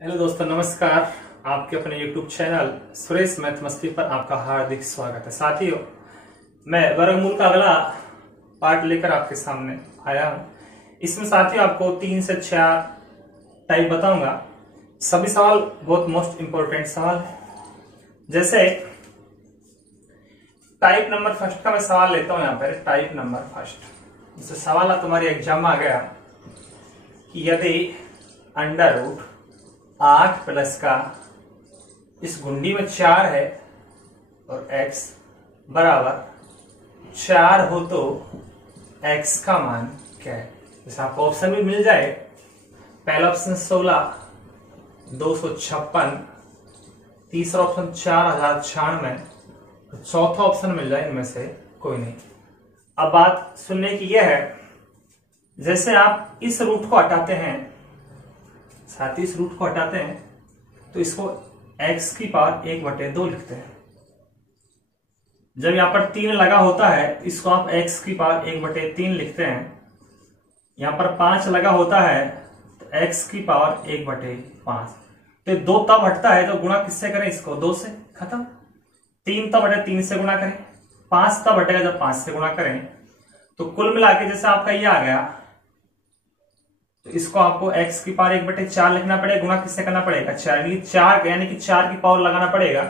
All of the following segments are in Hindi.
हेलो दोस्तों, नमस्कार। आपके अपने YouTube चैनल सुरेश मैथ मस्ती पर आपका हार्दिक स्वागत है। साथियों, मैं वर्गमूल का अगला पार्ट लेकर आपके सामने आया हूं। इसमें साथियों आपको 3 से 6 टाइप बताऊंगा। सभी सवाल बहुत मोस्ट इंपोर्टेंट सवाल है। जैसे टाइप नंबर फर्स्ट का मैं सवाल लेता हूं। यहाँ पर टाइप नंबर फर्स्ट जैसे सवाल तुम्हारी एग्जाम में आ गया कि यदि अंडर रूट 8 प्लस का इस गुंडी में 4 है और x बराबर 4 हो तो x का मान क्या है। जैसे आपको ऑप्शन भी मिल जाए, पहला ऑप्शन 16, 256, तीसरा ऑप्शन 4096, तो चौथा ऑप्शन मिल जाए इनमें से कोई नहीं। अब बात सुनने की यह है, जैसे आप इस रूट को हटाते हैं, साथ ही इस रूट को हटाते हैं तो इसको x की पावर 1/2 लिखते हैं। जब यहां पर 3 लगा होता है इसको आप x की पावर 1/3 लिखते हैं। यहां पर 5 लगा होता है तो x की पावर 1/5। तो 2 तब हटता है तो गुणा किससे करें, इसको 2 से, खत्म। 3 तब हटे 3 से गुणा करें, 5 तब हटेगा जब 5 से गुणा करें। तो कुल मिला के जैसे आपका ये आ गया तो इसको आपको x की पावर 1/4 लिखना पड़ेगा। गुणा किससे करना पड़ेगा, 4 यानी कि 4 की पावर लगाना पड़ेगा,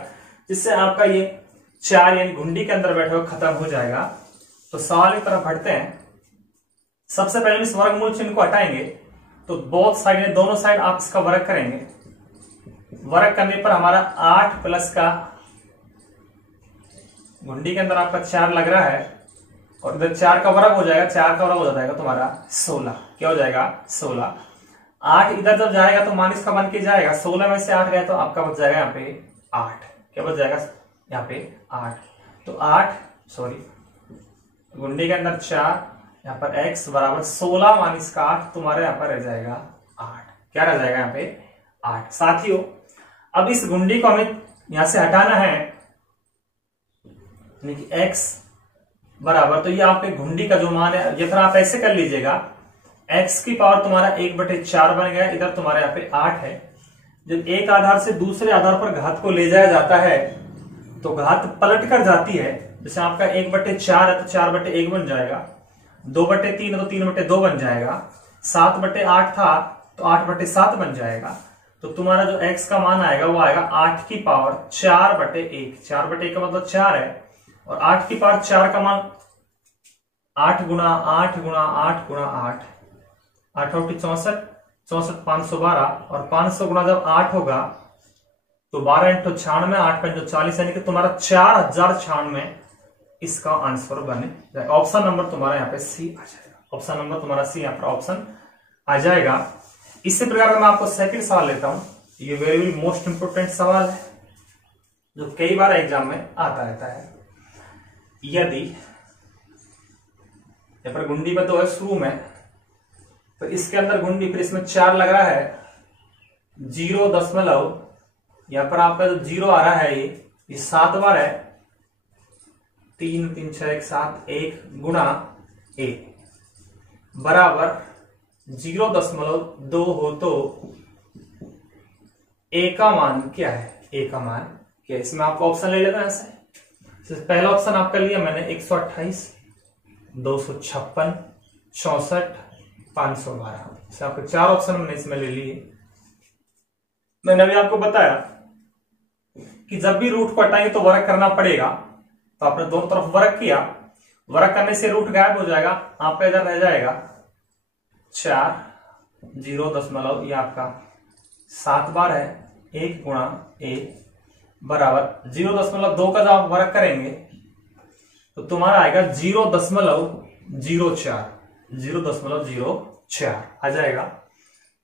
जिससे आपका ये 4 यानी घुंडी के अंदर बैठे हुए खत्म हो जाएगा। तो सवाल की तरफ बढ़ते हैं। सबसे पहले इस वर्गमूल चिन्ह को हटाएंगे तो बोथ साइड, दोनों साइड आप इसका वर्ग करेंगे। वर्ग करने पर हमारा 8 प्लस का घुंडी के अंदर आपका 4 लग रहा है और इधर 4 का वर्ग हो जाएगा, 4 का वर्ग हो जाएगा तुम्हारा 16। क्या हो जाएगा, 16। 8 इधर जब जाएगा तो मान इसका बन के जाएगा, 16 में से 8 गया तो आपका बच जाएगा यहाँ पे 8। क्या बच जाएगा यहाँ पे 8। तो 8 गुंडी के अंदर 4, यहाँ पर x बराबर 16 मान इसका 8, तुम्हारे यहाँ पर रह जाएगा 8। क्या रह जाएगा यहाँ पे 8। साथियों, अब इस गुंडी को हमें यहां से हटाना है, यानी कि x बराबर, तो ये आपके घुंडी का जो मान है, ये फिर आप ऐसे कर लीजिएगा, x की पावर तुम्हारा 1/4 बन गया। इधर तुम्हारे यहाँ पे 8 है। जब एक आधार से दूसरे आधार पर घात को ले जाया जाता है तो घात पलट कर जाती है। जैसे आपका 1/4 है तो 4/1 बन जाएगा, 2/3 है तो 3/2 बन जाएगा, 7/8 था तो 8/7 बन जाएगा। तो तुम्हारा जो x का मान आएगा वो आएगा 8 की पावर 4/1। 4/1 का मतलब 4 है और 8 की पावर 4 का मान 8 गुणा 8 गुणा 8 गुणा 8, 8 64, 64 512 और 500 गुणा जब 8 होगा तो 12 × 96, 8 × 40, यानी कि तुम्हारा 4096 इसका आंसर बने जाएगा। ऑप्शन नंबर तुम्हारा यहाँ पे सी आ जाएगा। ऑप्शन नंबर तुम्हारा सी यहाँ पर ऑप्शन आ जाएगा। इसी प्रकार मैं आपको सेकंड सवाल लेता हूं। ये वेरी मोस्ट इंपोर्टेंट सवाल है जो कई बार एग्जाम में आता रहता है। यदि यहाँ पर गुंडी में 2 है शुरू में, तो इसके अंदर गुंडी, फिर इसमें 4 लग रहा है, 0 यहाँ पर आपका जो 0 आ रहा है ये 7 बार है, 3 3 6 1 7, 1 गुणा 1 बराबर 0.2 हो तो a का मान क्या है। a का मान क्या है, इसमें आपको ऑप्शन ले लेना है ऐसे। पहला ऑप्शन आपका लिया मैंने 128, 256, 64, 512। आपको 4 ऑप्शन मैंने इसमें ले लिए। मैंने अभी आपको बताया कि जब भी रूट को हटाएंगे तो वर्ग करना पड़ेगा, तो आपने दोनों तरफ वर्ग किया। वर्ग करने से रूट गायब हो जाएगा, आपका इधर रह जाएगा 4, 0 ये आपका 7 बार है, 1 गुणा 1 बराबर 0.2 का जब आप वर्ग करेंगे तो तुम्हारा आएगा 0.04 आ जाएगा।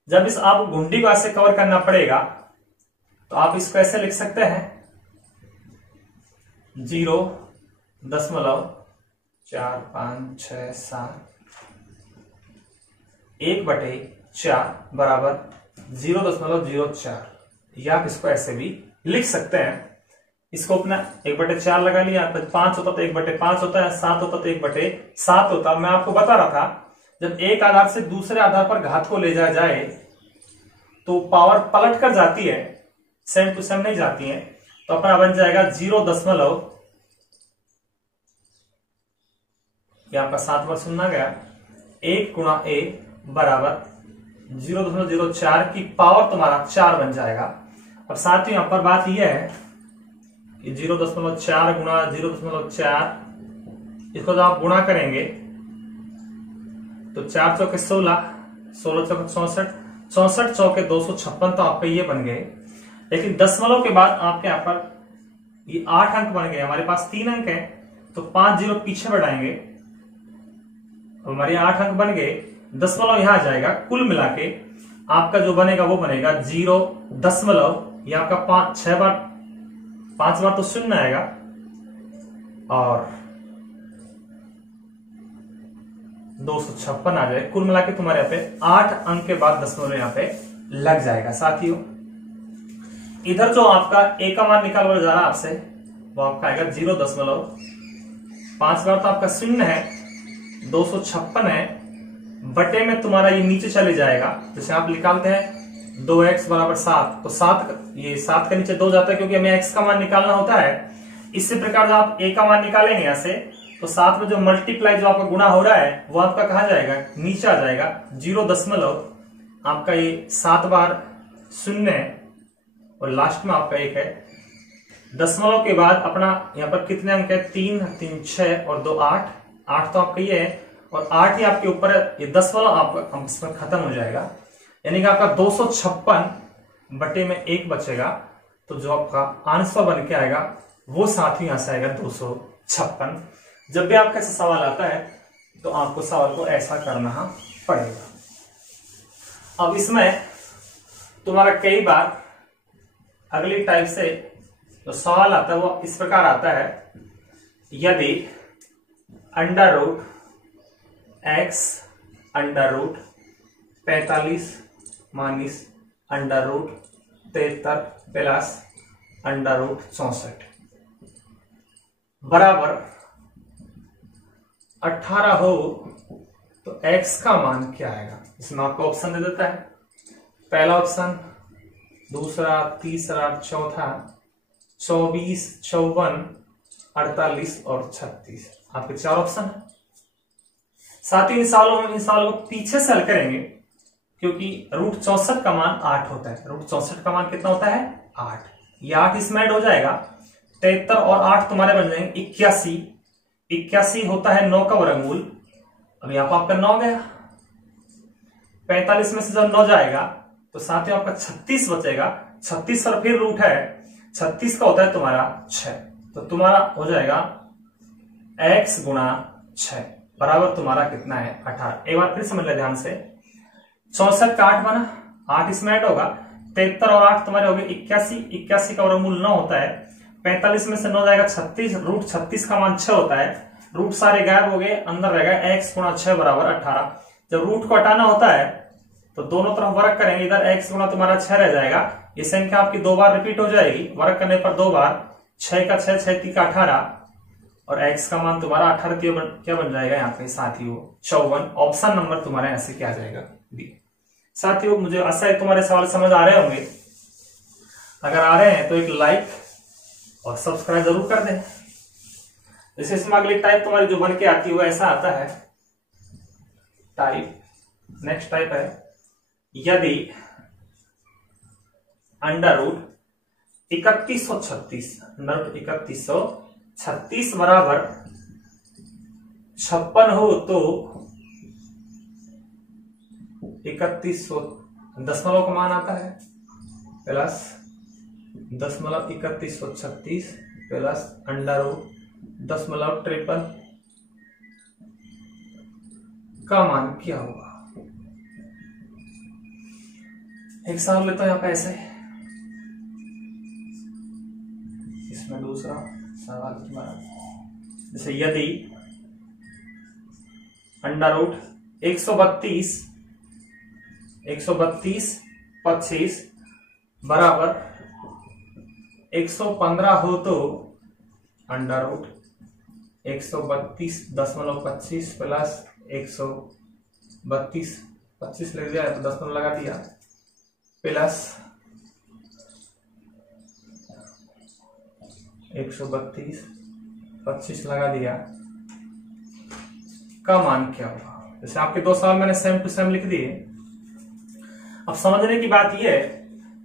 जब इस आप घुंडी को ऐसे कवर करना पड़ेगा तो आप इसको ऐसे लिख सकते हैं 0.4 5 6 7 1/4 बराबर 0.04। या आप इसको ऐसे भी लिख सकते हैं। इसको अपना 1/4 लगा लिया, 5 होता तो 1/5 होता है, 7 होता तो 1/7 होता। मैं आपको बता रहा था जब एक आधार से दूसरे आधार पर घात को ले जाया जाए तो पावर पलट कर जाती है, सेम टू सेम नहीं जाती है। तो अपना बन जाएगा 0 ये आपका 7 बार सुनना गया, 1 गुणा a बराबर 0.04 की पावर तुम्हारा 4 बन जाएगा। अब साथ ही यहां पर बात यह है कि 0.4 गुणा 0.4, इसको जब आप गुणा करेंगे तो 4 चौके 16, 16 चौके 64, 64 चौके 256, तो आपके ये बन गए। लेकिन दशमलव के बाद आपके यहां पर ये 8 अंक बन गए, हमारे पास 3 अंक है तो 5 जीरो पीछे बढ़ाएंगे, हमारे 8 अंक बन गए। दशमलव यहां आ जाएगा, कुल मिला के आपका जो बनेगा वो बनेगा 0 दशमलव, ये आपका 5 बार तो शून्य आएगा और 256 आ जाए। कुल मिला के तुम्हारे यहाँ पे 8 अंक के बाद दशमलव यहाँ पे लग जाएगा। साथियों इधर जो आपका ए का मान निकाल जा रहा है आपसे, वो आपका आएगा 0.5 बार तो आपका शून्य है, 256 है, बटे में तुम्हारा ये नीचे चले जाएगा। जैसे आप निकालते हैं 2x बराबर 7, तो 7 का नीचे 2 जाता है क्योंकि हमें x का मान निकालना होता है। इसी प्रकार जब आप a का मान निकालेंगे यहां से, तो 7 में जो मल्टीप्लाई जो आपका गुणा हो रहा है वो आपका कहा जाएगा, नीचे आ जाएगा। 0 दशमलव आपका ये 7 बार शून्य है और लास्ट में आपका 1 है। दशमलव के बाद अपना यहाँ पर कितने अंक है, 3 3 6 और 2 8, 8 तो आपका ये है और 8 ही आपके ऊपर है, ये दशमलव आपका इसमें खत्म हो जाएगा, यानी कि आपका 256 बटे में 1 बचेगा। तो जो आपका आंसर बन के आएगा वो साथ ही यहां से आएगा 256। जब भी आपका ऐसा सवाल आता है तो आपको सवाल को ऐसा करना पड़ेगा। अब इसमें तुम्हारा कई बार अगली टाइप से जो सवाल आता है वो इस प्रकार आता है, यदि under root x under root 45 minus under root 73 plus under root 64 बराबर 18 हो तो x का मान क्या आएगा। इसमें आपको ऑप्शन दे देता है, पहला ऑप्शन, दूसरा, तीसरा, चौथा, 24, 54, 48 और 36, आपके 4 ऑप्शन है। साथ ही इन सवालों को पीछे से हल करेंगे क्योंकि रूट 64 का मान 8 होता है। रूट 64 का मान कितना होता है, 8। ये 8 इसमें ऐड हो जाएगा, 73 और 8 तुम्हारे बन जाएंगे 81। 81 होता है 9 का वर्गमूल, अब यहाँ पर आपका 9 गया। 45 में से जब 9 जाएगा तो साथ ही आपका 36 बचेगा। 36 पर फिर रूट है, 36 का होता है तुम्हारा 6, तो तुम्हारा हो जाएगा x गुणा 6 बराबर तुम्हारा कितना है, 18। एक बार फिर समझ ले ध्यान से, 64 का 8 बना, 8 इसमें ऐड होगा, 73 और 8 तुम्हारे हो गए 81। 81 का वर्गमूल 9 होता है, 45 में से 9 जाएगा 36, रूट 36 का मान 6 होता है, रूट सारे गायब हो गए, अंदर रहेगा x गुणा 6 बराबर 18। जब रूट को हटाना होता है तो दोनों तरफ वर्ग करेंगे, इधर x गुणा तुम्हारा 6 रह जाएगा, ये संख्या आपकी 2 बार रिपीट हो जाएगी, वर्ग करने पर 2 बार, 6 का 6, 6 3 का 18 और x का मान तुम्हारा 18 क्या बन जाएगा यहाँ पे साथियों, 54। ऑप्शन नंबर तुम्हारा ऐसे क्या आ जाएगा, बी। साथियों मुझे आशा है तुम्हारे सवाल समझ आ रहे होंगे, अगर आ रहे हैं तो एक लाइक और सब्सक्राइब जरूर कर दें। जैसे इसमें अगली टाइप तुम्हारी जो बन के आती है वो ऐसा आता है टाइप, नेक्स्ट टाइप है, यदि अंडर रूट 3136 अंडर रूट 3136 बराबर 56 हो तो 3100 दशमलव का मान आता है प्लस दशमलव 3136 प्लस अंडर रूट दशमलव 53 का मान क्या होगा। एक सवाल लेता हूं यहाँ पे ऐसे, इसमें दूसरा सवाल तुम्हारा, जैसे यदि अंडर रूट 132 25 बराबर 115 हो तो अंडर रूट 132.25 प्लस 132 25 लग जाए तो दशमलव लगा दिया प्लस 132, 25 लगा दिया का मान क्या होगा। जैसे आपके दो सवाल मैंने सेम टू सेम लिख दिए। अब समझने की बात यह है,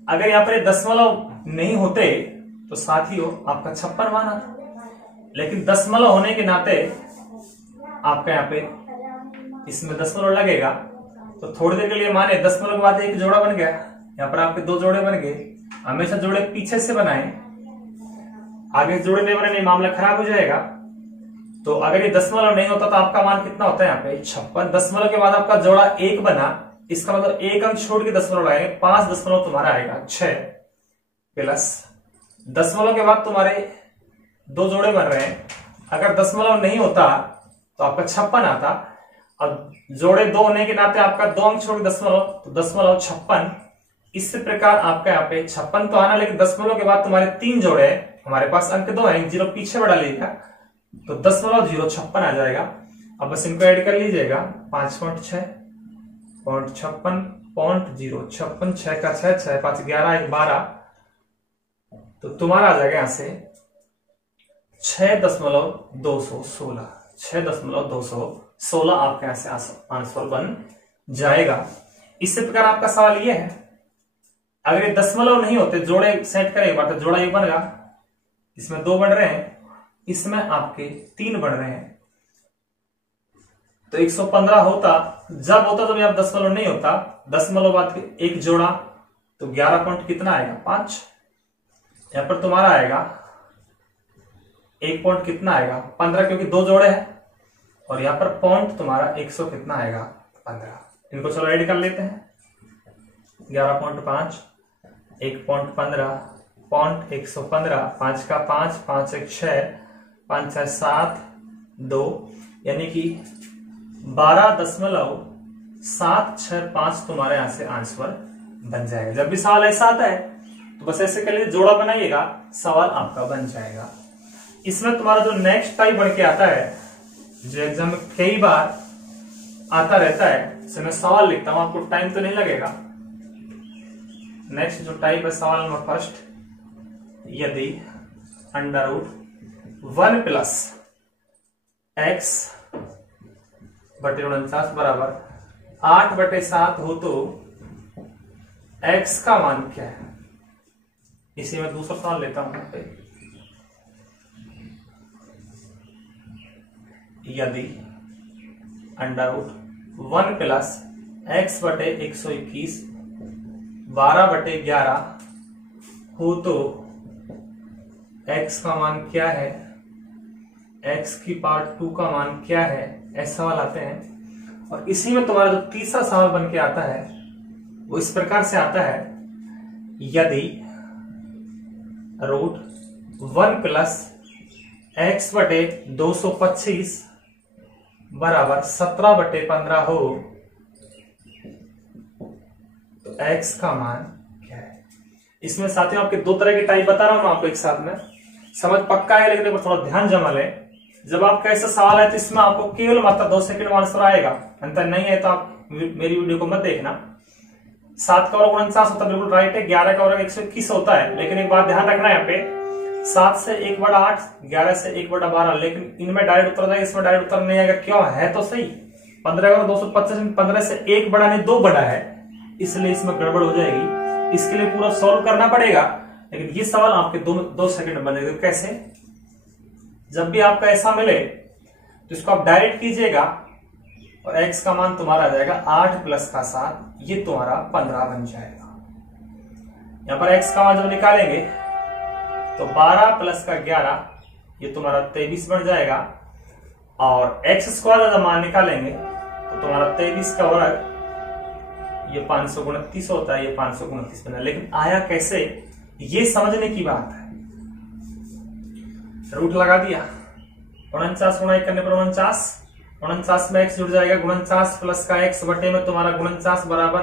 अगर यहाँ पर दशमलव नहीं होते तो साथियों आपका 56 मान आता, लेकिन दशमलव होने के नाते आपका यहाँ पे इसमें दशमलव लगेगा, तो थोड़ी देर के लिए माने दशमलव के बाद एक जोड़ा बन गया, यहाँ पर आपके दो जोड़े बन गए। हमेशा जोड़े पीछे से बनाए, आगे जोड़े नहीं बने, मामला खराब हो जाएगा। तो अगर ये दशमलव नहीं होता तो आपका मान कितना होता है यहाँ पे 56। दशमलव के बाद आपका जोड़ा एक बना, इसका मतलब एक अंक छोड़ के दशमलव लगाएंगे, 5 दशमलव तुम्हारा आएगा 6 प्लस दशमलव के बाद तुम्हारे दो जोड़े बन रहे हैं। अगर दशमलव नहीं होता तो आपका 56 आता, और जोड़े दो होने के नाते आपका दो अंक छोड़ दशमलव, तो दशमलव 56। इसी प्रकार आपका यहाँ पे 56 तो आना, लेकिन दशमलव के बाद तुम्हारे तीन जोड़े हैं, हमारे पास अंक दो है, जीरो पीछे बढ़ा लीजिएगा तो 0.056 आ जाएगा। अब बस इनको ऐड कर लीजिएगा, 5.6 .56 6 का 6 6 5 11 1 12, तो तुम्हारा आ जाएगा यहां से 6.216 6.216 आपके यहां से आंसर बन जाएगा। इसी प्रकार आपका सवाल यह है, अगर ये दशमलव नहीं होते, जोड़े सेट करें एक बार, तो जोड़ा एक बनेगा, इसमें दो बढ़ रहे हैं, इसमें आपके तीन बढ़ रहे हैं, तो 115 होता। जब होता जब यहाँ दशमलव नहीं होता, दशमलव बाद एक जोड़ा तो 11 पॉइंट कितना आएगा 5। यहां पर तुम्हारा आएगा एक पॉइंट कितना आएगा 15, क्योंकि दो जोड़े हैं, और यहां पर पॉइंट तुम्हारा 100 कितना आएगा 15। इनको चलो ऐड कर लेते हैं, 11.5 1.15 पॉइंट 115, 5 का 5 5 1 6 5 6 7 2, यानी कि 12.765 तुम्हारे यहां से आंसर बन जाएगा। जब भी सवाल ऐसा आता है तो बस ऐसे कर लीजिए, जोड़ा बनाइएगा, सवाल आपका बन जाएगा। इसमें तुम्हारा जो नेक्स्ट टाइप बढ़ के आता है, जो एग्जाम में कई बार आता रहता है, इससे मैं सवाल लिखता हूं, आपको टाइम तो नहीं लगेगा। नेक्स्ट जो टाइप है, सवाल नंबर फर्स्ट, यदि √1 प्लस x बटे 49 बराबर 8/7 हो तो x का मान क्या है। इसी में दूसरा सवाल लेता हूं, यदि √1 प्लस x बटे 121 12/11 हो तो x का मान क्या है, x की पावर 2 का मान क्या है, ऐसे सवाल आते हैं। और इसी में तुम्हारा जो तीसरा सवाल बन के आता है वो इस प्रकार से आता है, यदि √1 प्लस x बटे 225 बराबर 17/15 हो तो x का मान क्या है। इसमें साथियों आपके दो तरह के टाइप बता रहा हूं मैं आपको एक साथ में, समझ पक्का है, लेकिन थोड़ा ध्यान जमा लें। जब आपका ऐसा सवाल है तो इसमें आपको केवल मात्र 2 सेकंड में आंसर आएगा, अंतर नहीं है तो आप मेरी वीडियो को मत देखना। 7 का वर्ग 49 होता है, बिल्कुल राइट है। 11 का वर्ग 121 होता है, लेकिन एक बात ध्यान रखना है यहाँ पे, 7 से 1/8 11 से 1/12, लेकिन इनमें डायरेक्ट उत्तर जाएगा, इसमें डायरेक्ट उत्तर नहीं आएगा। क्यों है तो सही, 15 का 225 15 से 1 बड़ा नहीं 2 बड़ा है, इसलिए इसमें गड़बड़ हो जाएगी। इसके लिए पूरा सॉल्व करना पड़ेगा, लेकिन ये सवाल आपके 2 सेकंड में बनेगा। कैसे, जब भी आपका ऐसा मिले तो इसको आप डायरेक्ट कीजिएगा और x का मान तुम्हारा आ जाएगा 8 प्लस का 7, ये तुम्हारा 15 बन जाएगा। यहां पर x का मान जब निकालेंगे तो 12 प्लस का 11, ये तुम्हारा 23 बन जाएगा। और x स्क्वायर जब मान निकालेंगे तो तुम्हारा 23 का वर्ग ये 529 होता है, ये 529 बना। लेकिन आया कैसे, ये समझने की बात है। रूट लगा दिया, 49 गुणा 1 करने पर 49 में x जुड़ जाएगा, 49 प्लस का x बटे में तुम्हारा 49 बराबर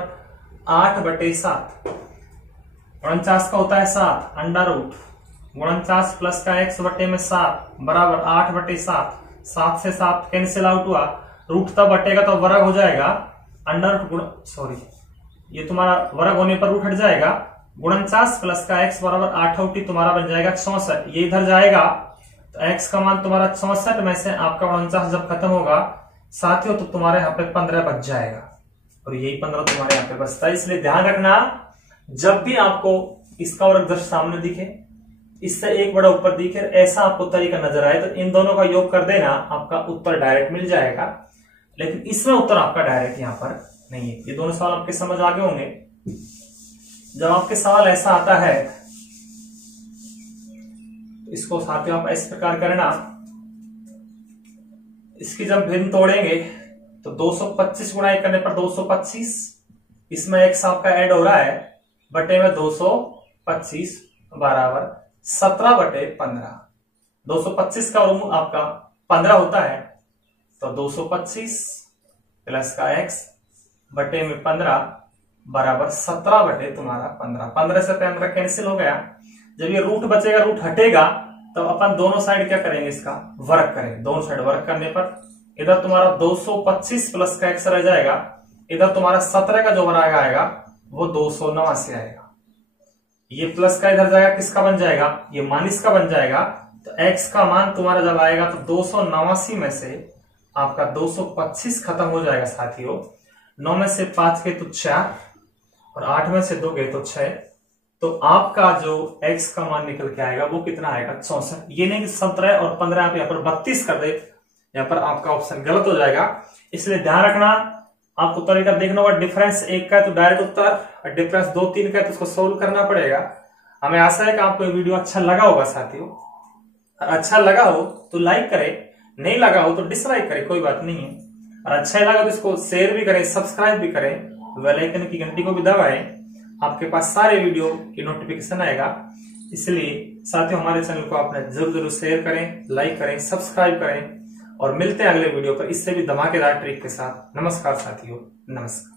8/7। 49 का होता है 7, अंडर रूट 49 प्लस का x बटे में 7 बराबर 8/7। 7 से 7 कैंसिल आउट हुआ, रूट तब बटेगा तो वर्ग हो जाएगा, अंडर रूट सॉरी ये तुम्हारा वर्ग होने पर रूट हट जाएगा, 49 प्लस का x बराबर 8 तुम्हारा बन जाएगा 64। ये इधर जाएगा तो x का मान तुम्हारा 64 में से आपका 49 जब खत्म होगा साथियों तो तुम्हारे यहाँ पे 15 बच जाएगा और यही 15 तुम्हारे यहाँ पे बचता है। इसलिए ध्यान रखना जब भी आपको इसका वर्ग जस्ट सामने दिखे, इससे एक बड़ा ऊपर दिखे, ऐसा आपको तरीका नजर आए तो इन दोनों का योग कर देना, आपका उत्तर डायरेक्ट मिल जाएगा। लेकिन इसमें उत्तर आपका डायरेक्ट यहाँ पर नहीं है। ये दोनों सवाल आपके समझ आ गए होंगे। जब आपके सवाल ऐसा आता है तो इसको साथियों आप इस प्रकार करना, इसकी जब भिन्न तोड़ेंगे तो 225 गुणा 1 करने पर 225, इसमें x आपका ऐड हो रहा है बटे में 225 बराबर 17 बटे 15। 225 का वर्गमूल आपका 15 होता है तो 225 प्लस का x बटे में 15 बराबर 17 बटे तुम्हारा 15। 15 से 15 कैंसिल हो गया। जब ये रूट बचेगा, रूट हटेगा, तो अपन दोनों साइड क्या करेंगे, इसका वर्ग करेंगे। दोनों साइड वर्ग करने पर इधर तुम्हारा 225 प्लस का x रह जाएगा, इधर तुम्हारा 17 का जो वर्ग आएगा वो 289 आएगा। ये प्लस का इधर जाएगा, किसका बन जाएगा, ये माइनस का बन जाएगा। तो x का मान तुम्हारा जब आएगा तो 289 में से आपका 225 खत्म हो जाएगा साथियों। 9 में से 5 गए तो 4 और 8 में से 2 गए तो 6। तो आपका जो x का मान निकल के आएगा वो कितना आएगा, 64। ये नहीं कि 17 और 15 आप यहाँ पर 32 कर दे, यहाँ पर आपका ऑप्शन गलत हो जाएगा। इसलिए ध्यान रखना, आपको तरीका देखना होगा। डिफरेंस 1 का है तो डायरेक्ट उत्तर, और डिफरेंस 2 3 का है तो उसको सोल्व करना पड़ेगा। हमें आशा है कि आपको ये वीडियो अच्छा लगा होगा साथियों। अच्छा लगा हो तो लाइक करें, नहीं लगा हो तो डिसलाइक करें, कोई बात नहीं है। और अच्छा लगा तो इसको शेयर भी करें, सब्सक्राइब भी करें, बेल आइकन की घंटी को भी दबाएं, आपके पास सारे वीडियो की नोटिफिकेशन आएगा। इसलिए साथियों हमारे चैनल को आपने जरूर शेयर करें, लाइक करें, सब्सक्राइब करें और मिलते हैं अगले वीडियो पर इससे भी धमाकेदार ट्रिक के साथ। नमस्कार साथियों, नमस्कार।